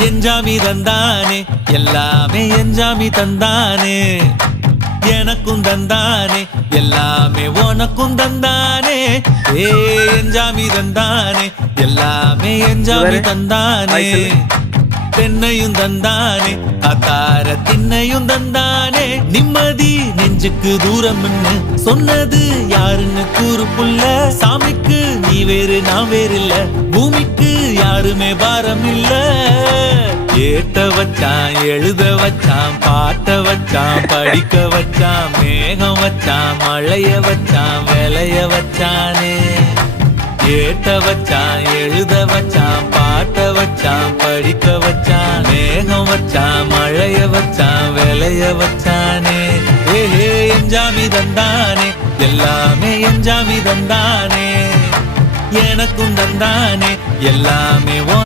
எஞ்சாமி தந்தானே எல்லாமே எஞ்சாமி தந்தானே எனக்கும் தந்தானே எல்லாமே உனக்கும் தந்தானே ஏ எஞ்சாமி தந்தானே எல்லாமே எஞ்சாமி தந்தானே தென்னையும் தந்தானே அத்தார திண்ணையும் தந்தானே நிம்மதி நெஞ்சுக்கு தூரம் சொன்னது யாருன்னு கூறு புள்ள சாமிக்கு நீ வேறு நான் வேறு இல்ல பூமிக்கு யாருமே பாரம் இல்ல ஏத்த வச்சான் எழுத வச்சான் பாட்ட வச்சான் படிக்க வச்சான் மேகம் வச்சான் மழைய வச்சான் விளைய வச்சானே ஏத்த வச்சான் எழுத வச்சான் பாட்ட வச்சான் படிக்க வச்சான் மேகம் வச்சான் மழைய வச்சான் விளைய வச்சானே ஏஹே எஞ்சாமி தந்தானே எல்லாமே எஞ்சாமி தந்தானே எனக்கும் தந்தானே எல்லாமே